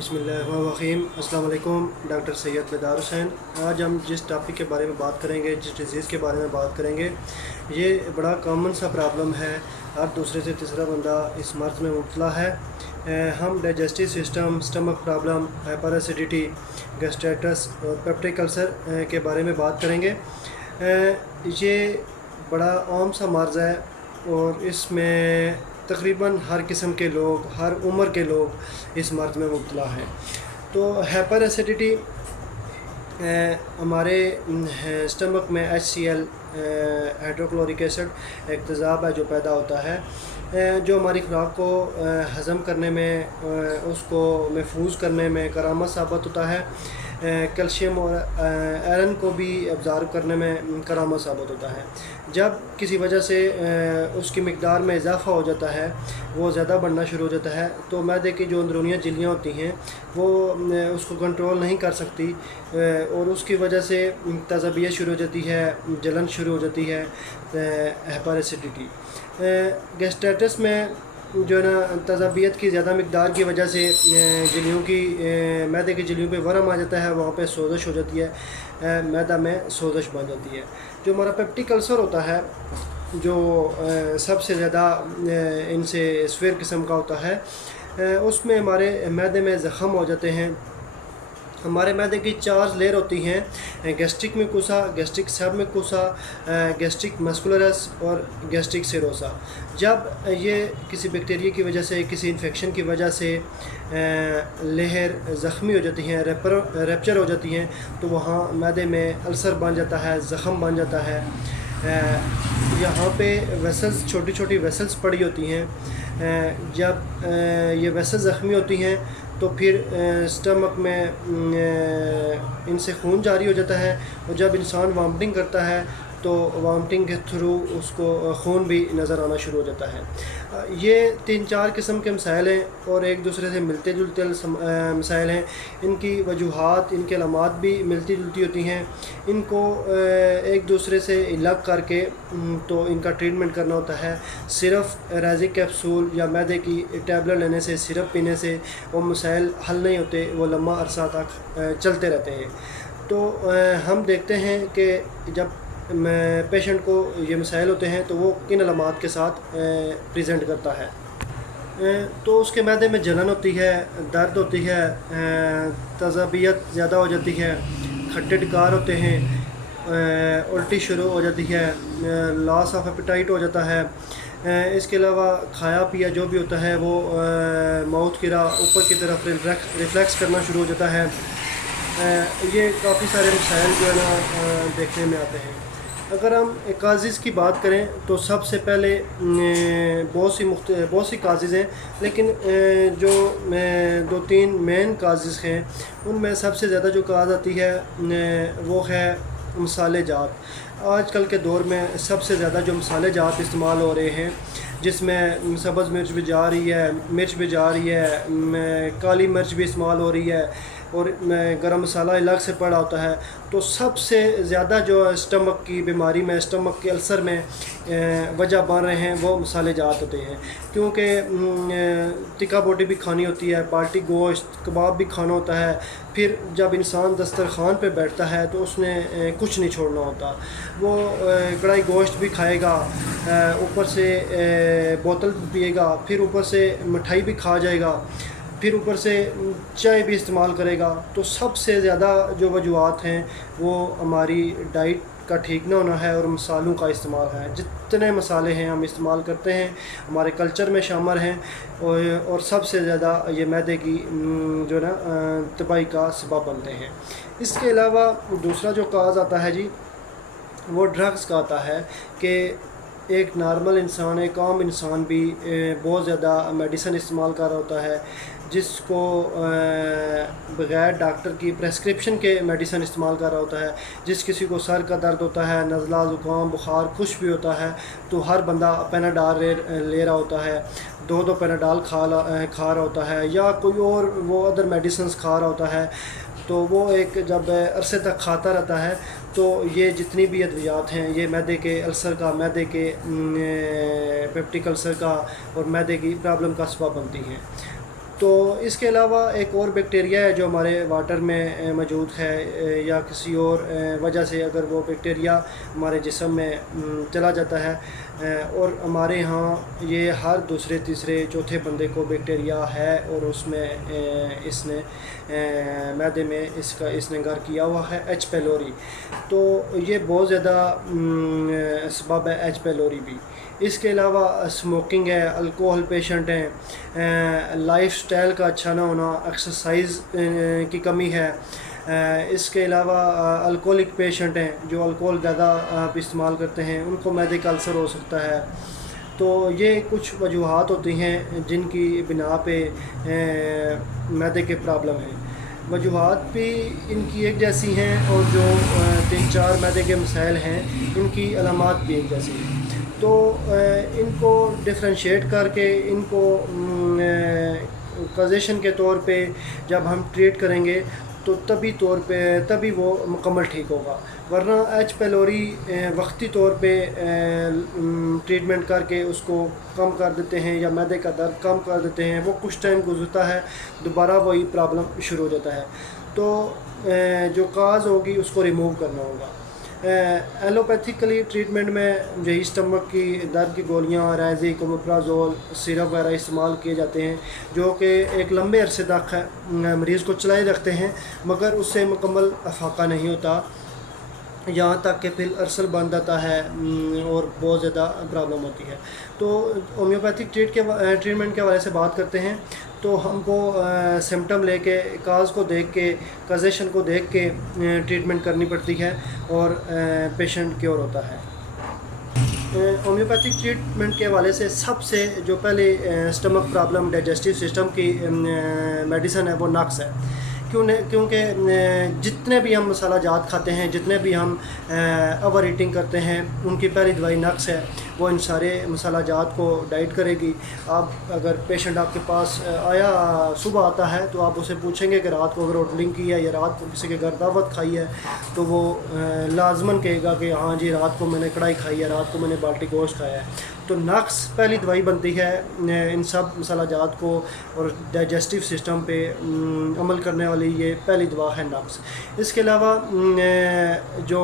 बिस्मिल्लाहिर्रहमानिर्रहीम। अस्सलाम वालेकुम। डॉक्टर सैयद बेदार हुसैन। आज हम जिस टॉपिक के बारे में बात करेंगे, जिस डिज़ीज़ के बारे में बात करेंगे, ये बड़ा कॉमन सा प्रॉब्लम है। हर दूसरे से तीसरा बंदा इस मर्ज़ में मुब्तला है। हम digestive system, stomach problem, hyper acidity, gastritis और पेप्टिक अल्सर के बारे में बात करेंगे। ये बड़ा आम सा मर्ज़ है और इसमें तकरीबन हर किस्म के लोग, हर उम्र के लोग इस मर्ज़ में मुब्तला हैं। तो हाइपर एसिडिटी हमारे स्टमक में HCl हाइड्रोक्लोरिक एसिड एक तेज़ाब है जो पैदा होता है, जो हमारी खुराक को हज़म करने में, उसको महफूज करने में करामत साबित होता है। कैल्शियम और आयरन को भी अब्ज़ॉर्ब करने में करामत साबित होता है। जब किसी वजह से उसकी मिक़दार में इजाफ़ा हो जाता है, वो ज़्यादा बढ़ना शुरू हो जाता है, तो मैदे की जो अंदरूनी झिल्लियाँ होती हैं वो उसको कंट्रोल नहीं कर सकती और उसकी वजह से तज़बियत शुरू हो जाती है, जलन शुरू हो जाती है, हाइपर एसिडिटी। गैस्ट्राइटिस में जो है ना, तज़बियत की ज़्यादा मिक़दार की वजह से झिल्लियों की, मैदे की झिल्लियों पे वरम आ जाता है, वहाँ पे सोज़श हो जाती है, मैदा में सोज़श बन जाती है। जो हमारा पेप्टिक अल्सर होता है, जो सबसे ज़्यादा इनसे स्फीयर किस्म का होता है, उसमें हमारे मैदे में ज़ख़म हो जाते हैं। हमारे मैदे की 4 लेयर होती हैं: गैस्ट्रिक म्यूकोसा, गैस्ट्रिक सब म्यूकोसा, गैस्ट्रिक मस्कुलरस और गैस्ट्रिक सेरोसा। जब ये किसी बैक्टीरिया की वजह से, किसी इन्फेक्शन की वजह से लेयर ज़ख्मी हो जाती हैं, रैप्चर हो जाती हैं, तो वहाँ मैदे में अल्सर बन जाता है, ज़ख़म बन जाता है। यहाँ पे वेसल्स, छोटी छोटी वेसल्स पड़ी होती हैं। जब ये वेसल्स ज़ख्मी होती हैं तो फिर स्टमक में इनसे खून जारी हो जाता है, और जब इंसान वॉमिटिंग करता है तो वॉमिटिंग के थ्रू उसको खून भी नज़र आना शुरू हो जाता है। ये 3-4 किस्म के मसाइल हैं और एक दूसरे से मिलते जुलते मसाइल हैं। इनकी वजूहात, इनके अलामात भी मिलती जुलती होती हैं। इनको एक दूसरे से अलग करके तो इनका ट्रीटमेंट करना होता है। सिर्फ राजिक कैप्सूल या मैदे की टैबलेट लेने से, सिरप पीने से वो मसाइल हल नहीं होते, वो लंबा अरसा तक चलते रहते हैं। तो हम देखते हैं कि जब पेशेंट को ये मसाइल होते हैं तो वो किन अलामात के साथ प्रेजेंट करता है। तो उसके मैदे में जलन होती है, दर्द होती है, तज़बियत ज़्यादा हो जाती है, खट्टे डकार होते हैं, उल्टी शुरू हो जाती है, लॉस ऑफ एपेटाइट हो जाता है। इसके अलावा खाया पिया जो भी होता है वो माउथ की ऊपर की तरफ रिफ्लेक्स करना शुरू हो जाता है। ये काफ़ी सारे मसाइल जो है ना देखने में आते हैं। अगर हम काज़िज़ की बात करें तो सबसे पहले बहुत सी काज़िज़ हैं, लेकिन जो 2-3 मेन काज़िज़ हैं, उनमें सबसे ज़्यादा जो काज़ आती है वो है मसाले जात। आजकल के दौर में सबसे ज़्यादा जो मसाले जात इस्तेमाल हो रहे हैं, जिसमें सब्ज़ मिर्च भी जा रही है, मिर्च भी जा रही है, काली मिर्च भी इस्तेमाल हो रही है, और गरम मसाला अलग से पड़ा होता है। तो सबसे ज़्यादा जो स्टमक की बीमारी में, स्टमक के अल्सर में वजह बन रहे हैं, वो मसाले जात होते हैं। क्योंकि टिक्का बोटी भी खानी होती है, बाल्टी गोश्त, कबाब भी खाना होता है। फिर जब इंसान दस्तरखान पे बैठता है तो उसने कुछ नहीं छोड़ना होता। वो कढ़ाई गोश्त भी खाएगा, ऊपर से बोतल भी पिएगा, फिर ऊपर से मिठाई भी खा जाएगा, फिर ऊपर से चाय भी इस्तेमाल करेगा। तो सबसे ज़्यादा जो वजूहात हैं वो हमारी डाइट का ठीक ना होना है और मसालों का इस्तेमाल है। जितने मसाले हैं हम इस्तेमाल करते हैं, हमारे कल्चर में शामिल हैं, और सबसे ज़्यादा ये मैदे की जो ना तबाही का सबब बनते हैं। इसके अलावा दूसरा जो काज आता है जी, वो ड्रग्स का आता है कि एक नॉर्मल इंसान, एक आम इंसान भी बहुत ज़्यादा मेडिसिन इस्तेमाल कर रहा होता है, जिसको बग़ैर डॉक्टर की प्रेस्क्रिप्शन के मेडिसिन इस्तेमाल कर रहा होता है। जिस किसी को सर का दर्द होता है, नज़ला, ज़ुकाम, बुखार कुछ भी होता है, तो हर बंदा पैनाडॉल ले रहा होता है, 2-2 पैनाडॉल खा रहा होता है, या कोई और वो अदर मेडिसिन खा रहा होता है। तो वो एक जब अरसे तक खाता रहता है तो ये जितनी भी अद्वियात हैं, ये मैदे के अल्सर का, मैदे के पेप्टिक अल्सर का और मैदे की प्रॉब्लम का सबब बनती हैं। تو اس کے علاوہ ایک اور بیکٹیریا ہے جو ہمارے واٹر میں موجود ہے، یا کسی اور وجہ سے اگر وہ بیکٹیریا ہمارے جسم میں چلا جاتا ہے، اور ہمارے ہاں یہ ہر دوسرے تیسرے چوتھے بندے کو بیکٹیریا ہے، اور اس میں اس نے معدے میں اس نے گھر کیا ہوا ہے ایچ پیلوری. تو یہ بہت زیادہ اسباب ہے ایچ پیلوری بھی. اس کے علاوہ اسموکنگ ہے، الکوہل پیشنٹ ہیں، لائف سٹائل کا اچھا نہ ہونا، ایکسرسائز کی کمی ہے. اس کے علاوہ الکوہلک پیشنٹ ہیں جو الکوہل زیادہ استعمال کرتے ہیں، ان کو معدے کا السر ہو سکتا ہے. تو یہ کچھ وجوہات ہوتی ہیں جن کی بنا پہ معدے کے پرابلم ہیں. وجوہات بھی ان کی ایک جیسی ہیں، اور جو 3-4 معدے کے مسائل ہیں ان کی علامات بھی ایک جیسی ہیں. تو ان کو ڈفرینشیٹ کر کے ان کو کازیشن کے طور پہ جب ہم ٹریٹ کریں گے تو تبھی وہ مکمل ٹھیک ہوگا. ورنہ ایچ پیلوری وقتی طور پہ ٹریٹمنٹ کر کے اس کو کم کر دیتے ہیں، یا معدے کا درد کم کر دیتے ہیں، وہ کچھ ٹائم گزرتا ہے، دوبارہ وہی پرابلم شروع ہو جاتا ہے. تو جو کاز ہوگی اس کو ریموو کرنا ہوگا. ایلوپیتھیکلی ٹریٹمنٹ میں یہی اسٹمک کی درد کی گولیاں، ریزی، کومپرازول، سیرپ وغیرہ استعمال کیے جاتے ہیں، جو کہ ایک لمبے عرصے تک مریض کو چلائے رکھتے ہیں، مگر اس سے مکمل افاقہ نہیں ہوتا، یہاں تک کہ پھر ارسل بن جاتا ہے اور بہت زیادہ پرابلم ہوتی ہے. تو ہومیوپیتھک ٹریٹمنٹ کے حوالے سے بات کرتے ہیں تو ہم کو سمٹم لے کے، کاز کو دیکھ کے، کازیشن کو دیکھ کے ٹریٹمنٹ کرنی پڑتی ہے، اور پیشنٹ کیور ہوتا ہے. ہومیوپیتھک ٹریٹمنٹ کے حوالے سے سب سے جو پہلے اسٹمک پرابلم، ڈائجسٹیو سسٹم کی میڈیسن ہے وہ نقص ہے. کیونکہ جتنے بھی ہم مسالہ جات کھاتے ہیں، جتنے بھی ہم اوور ایٹنگ کرتے ہیں، ان کی پہلی دوائی نقص ہے. وہ ان سارے مسالہ جات کو ڈائٹ کرے گی. آپ اگر پیشنٹ آپ کے پاس صبح آتا ہے تو آپ اسے پوچھیں گے کہ رات کو اگر ہوٹلنگ کی ہے یا رات کو کسی کے گھر دعوت کھائی ہے، تو وہ لازماً کہے گا کہ ہاں جی رات کو میں نے کڑھائی کھائی ہے، رات کو میں نے بالٹی گوشت کھایا ہے. تو نقص پہلی دوائی بنتی ہے ان سب مسالہ جات کو اور ڈائجسٹیو سسٹم پہ عمل کرنے والی یہ پہلی دوا ہے نقص. اس کے علاوہ جو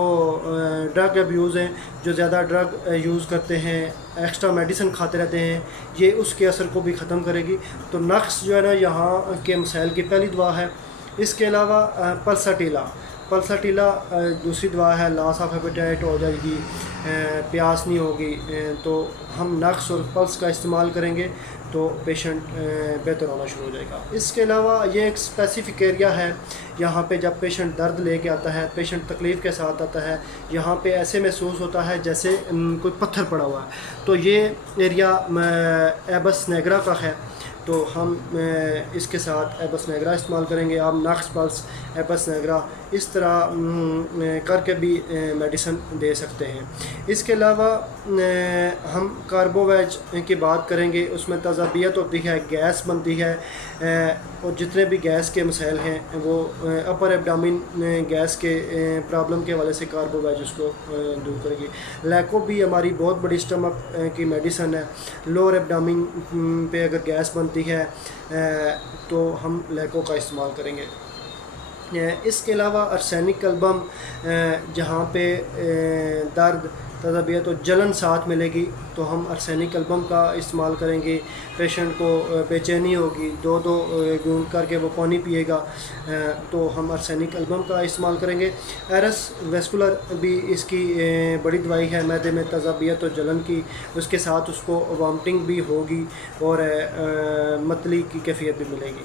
ڈرگ ابیوز ہیں، جو زیادہ ڈرگ یوز کرتے ہیں، ایکسٹرا میڈیسن کھاتے رہتے ہیں، یہ اس کے اثر کو بھی ختم کرے گی. تو نقص جو ہے نا یہاں کے مسائل کی پہلی دوا ہے. اس کے علاوہ پلساٹیلا دوسری دوا ہے. لاس آف ایپیٹائٹ ہو جائے گی، پیاس نہیں ہوگی، تو ہم نقص اور پلس کا استعمال کریں گے تو پیشنٹ بہتر ہونا شروع ہو جائے گا. اس کے علاوہ یہ ایک اسپیسیفک ایریا ہے، یہاں پہ جب پیشنٹ درد لے کے آتا ہے، پیشنٹ تکلیف کے ساتھ آتا ہے، یہاں پہ ایسے محسوس ہوتا ہے جیسے کوئی پتھر پڑا ہوا ہے. تو یہ ایریا ایبس نیگرا کا ہے، تو ہم اس کے ساتھ ایبس نیگرا استعمال کریں گے. آپ نقص، پلس، ایبس نیگرا اس طرح کر کے بھی میڈیسن دے سکتے ہیں. اس کے علاوہ ہم کاربوویج کی بات کریں گے. اس میں تذابیت ہوتی ہے، گیس بنتی ہے، اور جتنے بھی گیس کے مسائل ہیں وہ اپر ایبڈامن گیس کے پرابلم کے حوالے سے کاربوویج اس کو دور کرے گی. لیکو بھی ہماری بہت بڑی اسٹمک کی میڈیسن ہے. لوور ایبڈامن پہ اگر گیس بنتی ہے تو ہم لیکو کا استعمال کریں گے. اس کے علاوہ ارسینک البم، جہاں پہ درد، تذابیت و جلن ساتھ ملے گی تو ہم ارسینک البم کا استعمال کریں گے. پیشنٹ کو بے چینی ہوگی، 2 گھونٹ کر کے وہ پانی پیے گا، تو ہم ارسینک البم کا استعمال کریں گے. ایرس ویسکولر بھی اس کی بڑی دوائی ہے معدے میں تذابیت و جلن کی. اس کے ساتھ اس کو وامٹنگ بھی ہوگی اور متلی کی کیفیت بھی ملے گی.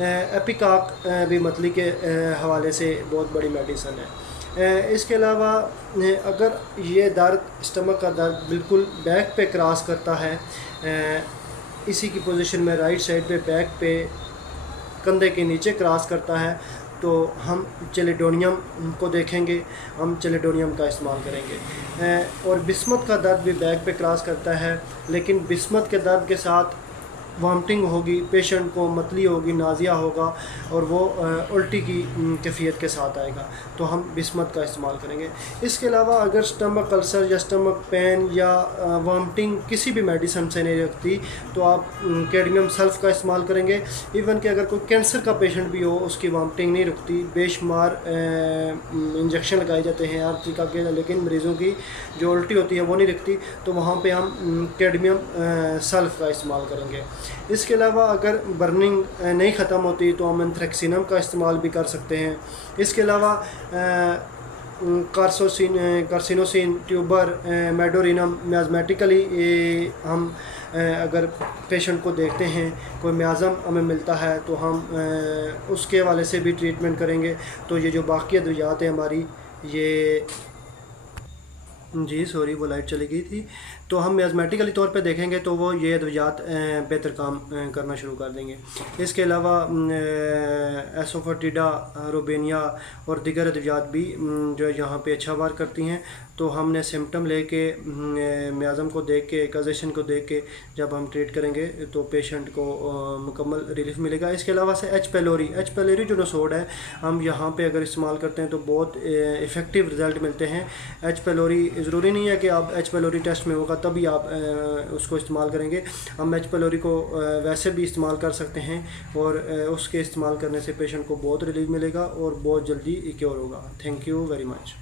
ایپیکاک بھی متلی کے حوالے سے بہت بڑی میڈیسن ہے. اس کے علاوہ اگر یہ درد، اسٹمک کا درد بالکل بیک پہ کراس کرتا ہے، اسی کی پوزیشن میں رائٹ سائڈ پہ بیک پہ کندھے کے نیچے کراس کرتا ہے، تو ہم چیلیڈونیم کو دیکھیں گے، ہم چیلیڈونیم کا استعمال کریں گے. اور بسمت کا درد بھی بیک پہ کراس کرتا ہے، لیکن بسمت کے درد کے ساتھ वॉमिटिंग होगी, पेशेंट को मतली होगी, नाजिया होगा और वो उल्टी की कैफियत के साथ आएगा, तो हम बिस्मत का इस्तेमाल करेंगे। इसके अलावा अगर स्टमक अल्सर या स्टमक पेन या वॉमिटिंग किसी भी मेडिसिन से नहीं रखती तो आप कैडमियम सल्फ का इस्तेमाल करेंगे। इवन कि अगर कोई कैंसर का पेशेंट भी हो, उसकी वॉमिटिंग नहीं रुकती, बेशुमार इंजेक्शन लगाए जाते हैं हर तरीका के, लेकिन मरीज़ों की जो उल्टी होती है वो नहीं रुकती, तो वहाँ पे हम कैडमियम सल्फ का इस्तेमाल करेंगे। इसके अलावा अगर बर्निंग नहीं ख़त्म होती तो हम एंथ्रेक्सिनम का इस्तेमाल भी कर सकते हैं। इसके अलावा कार्सिनोसिन, ट्यूबर, मेडोरिनम मियाज़मेटिकली हम अगर पेशेंट को देखते हैं कोई मियाज़म हमें मिलता है तो हम उसके हवाले से भी ट्रीटमेंट करेंगे। तो ये जो बाकी अद्वियात है हमारी, ये जी सॉरी वो लाइट चली गई थी, तो हम मियाज़मेटिकली तौर पे देखेंगे तो वो ये अद्वियात बेहतर काम करना शुरू कर देंगे। इसके अलावा एसोफेटिडा, रुबेनिया और दीगर अद्वियात भी जो यहाँ पे अच्छा वार करती हैं। तो हमने सिम्टम लेके मियाज़म को देख के, कज़ेशन को देख के जब हम ट्रीट करेंगे तो पेशेंट को मुकम्मल रिलीफ मिलेगा। इसके अलावा से एच पेलोरी जो नसोड है, हम यहाँ पे अगर इस्तेमाल करते हैं तो बहुत इफ़ेक्टिव रिज़ल्ट मिलते हैं। एच पेलोरी ज़रूरी नहीं है कि आप एच पेलोरी टेस्ट में होगा तभी आप उसको इस्तेमाल करेंगे। हम एच पेलोरी को वैसे भी इस्तेमाल कर सकते हैं और उसके इस्तेमाल करने से पेशेंट को बहुत रिलीफ मिलेगा और बहुत जल्दी क्योर होगा। Thank you very much.